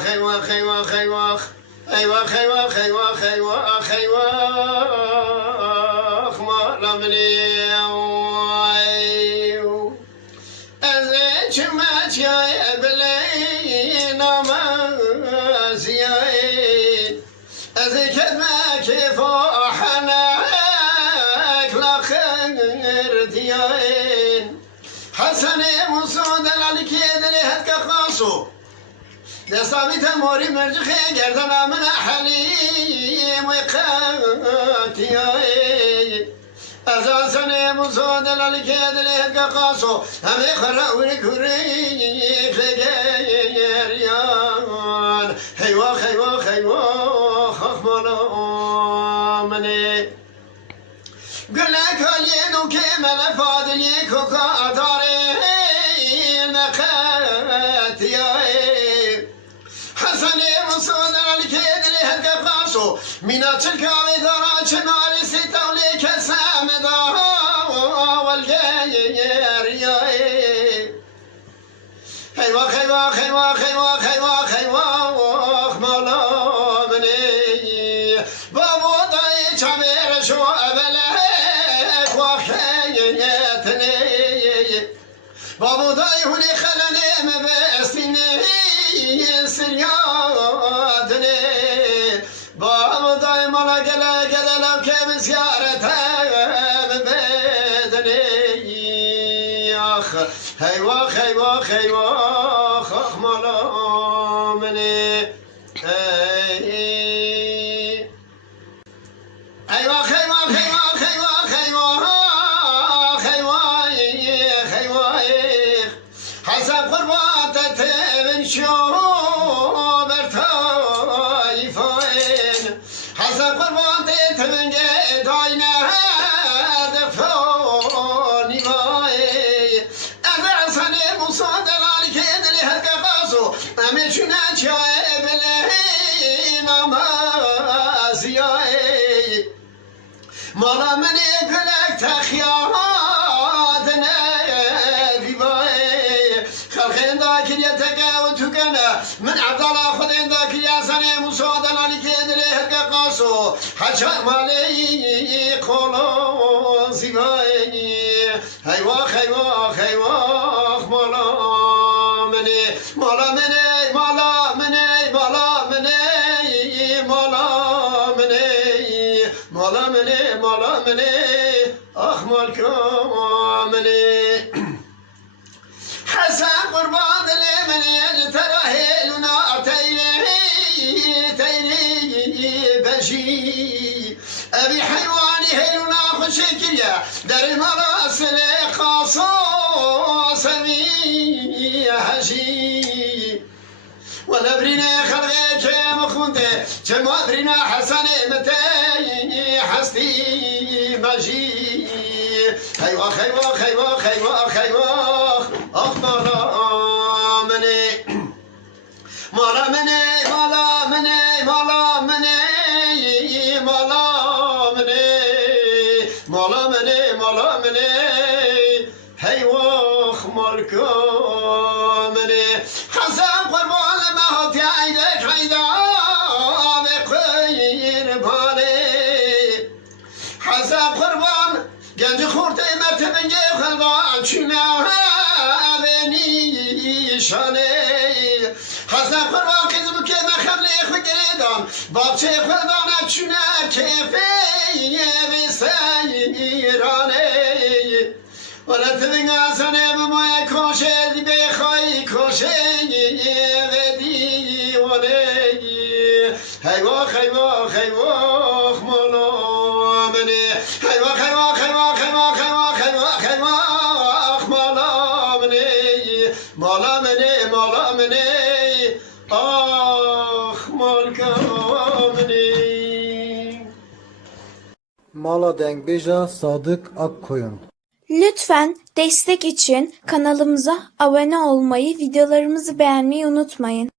هيواخ هيواخ هيواخ هيواخ هيواخ هيواخ هيواخ هيواخ هيواخ ما لمنيو أزيج ما جاي بلينا ما زياي أزيج ما كيف حناك لا خير دياين حسني مصود الكيد لهتك خاصو دستامي تموري مرجخي گردنا من حليم وقاتياي أساسني مصود الكيد لهتك خاصو همي خرأوني كوريك لغيريان هيواخ هيواخ هيواخ أخمالا مني قل لك الينو كمل فاضل كوكا داري نقاتياي حسني مصود الكيد لهك قاسو منا تلكاوي دراج ناري ستوليك سامدا والجيرياي هيواخ هيواخ هيواخ هيواخ هيواخ هيواخ مولا مني بابو ضاي شعبير شو أبلك وخيتني بابو ضاي هوني خلني مبستني سريادني بابو ضاي مالا قلا قلا لو كم زيارتها مبدني أخ هيواخ هيواخ هيواخ أخ مالا مني هيواخ هيواخ هيواخ هيواخ هيواخ هيواخ هيواخ حسب قربات من شو برتايفين حسب قربات من داينا دفوني ماي أفعصني مصادر الكيد لهك قاسو أمشنا شايب لهينا ما زياي مالا مني بلك تخيادنا ديباي خلقين ذاك يتقاوت كنا من عبد الله خدين ذاك يا سني مصادر الكيد لهك قاسو حشر مالي قولو زيباي هيواخ هيواخ هيواخ مالا مني مالا مني مالا مني مالا مني مالا مني مالا مني مالا مني أخ مالكم مني حسن قربان من يجترهلنا تيري بشي أبي حيواني هلنا خشكريا در المراس قاصو سمي هشي ولا برينا خلقي كم خونته كم برينا حسن متي حستي مجي هيواخ هيواخ هيواخ هيواخ هيواخ أخ مالا مني مالا مني مالا مني مالا مني مالا مني مالا مني مالا مني هيواخ مالكا مني حسن قربان ما هات عيدك عيدا بقير بالي حسن قربان گنج خورده متن خلقان چونه بنی شانه حسن قربان کزم که مخبلی خگریدان باچه خلقان چونه کفی بسیرانه ولی تبین آسانه بمای کوشه دی بخوای کوشه ودی ولی هیواخ هیواخ هیواخ مولا منی هیواخ هیواخ هیواخ هیواخ هیواخ هیواخ هیواخ مولا منی مولا منی مولا منی آخ مالکا منی Mala Dengbeja Sadık Akkoyun. Lütfen destek için kanalımıza abone olmayı, videolarımızı beğenmeyi unutmayın.